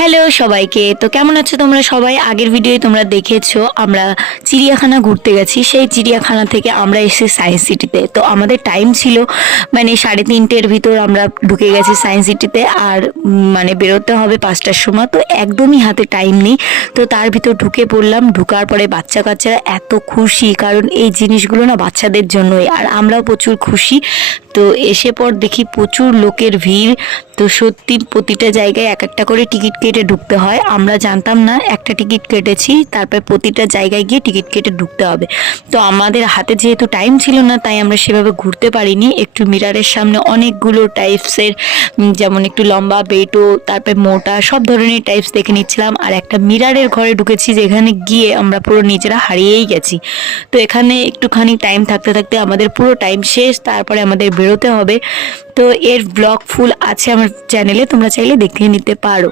Hello সবাইকে, তো কেমন আছো তোমরা সবাই? আগের ভিডিওয়ে তোমরা দেখেছো আমরা চিড়িয়াখানা ঘুরতে গেছি। সেই চিড়িয়াখানা থেকে আমরা এসেছি সায়েন্স সিটিতে। তো আমাদের টাইম ছিল মানে 3:30-এর ভিতর আমরা ঢুকে গেছি সায়েন্স সিটিতে। আর মানে বেরোতে হবে 5টার সময়, তো একদমই হাতে টাইম নেই। তো তার ভিতর ঢুকে পড়লাম। ঢুকার পরে বাচ্চা কাচ্চারা এত খুশি, কারণ এই জিনিসগুলো না বাচ্চাদের জন্যই, আর আমরাও প্রচুর খুশি। তো এসে পর দেখি প্রচুর লোকের ভিড়। তো সত্যি প্রতিটা জায়গায় এক একটা করে টিকিট কেটে ঢুকতে হয়। আমরা জানতাম না, একটা টিকিট কেটেছি, তারপর প্রতিটা জায়গায় গিয়ে টিকিট কেটে ঢুকতে হবে। তো আমাদের হাতে যেহেতু টাইম ছিল না, তাই আমরা সেভাবে ঘুরতে পারিনি। একটু মিরারের সামনে অনেকগুলো টাইপসের, যেমন একটু লম্বা, বেটো, তারপর মোটা, সব ধরনের টাইপস দেখে নিচ্ছিলাম। আর একটা মিরারের ঘরে ঢুকেছি, যেখানে গিয়ে আমরা পুরো নিজেরা হারিয়েই গেছি। তো এখানে একটুখানি টাইম থাকতে থাকতে আমাদের পুরো টাইম শেষ, তারপরে আমাদের বেরোতে হবে। তো এর ব্লগ ফুল আছে আমার চ্যানেলে, তোমরা চাইলে দেখে নিতে পারো।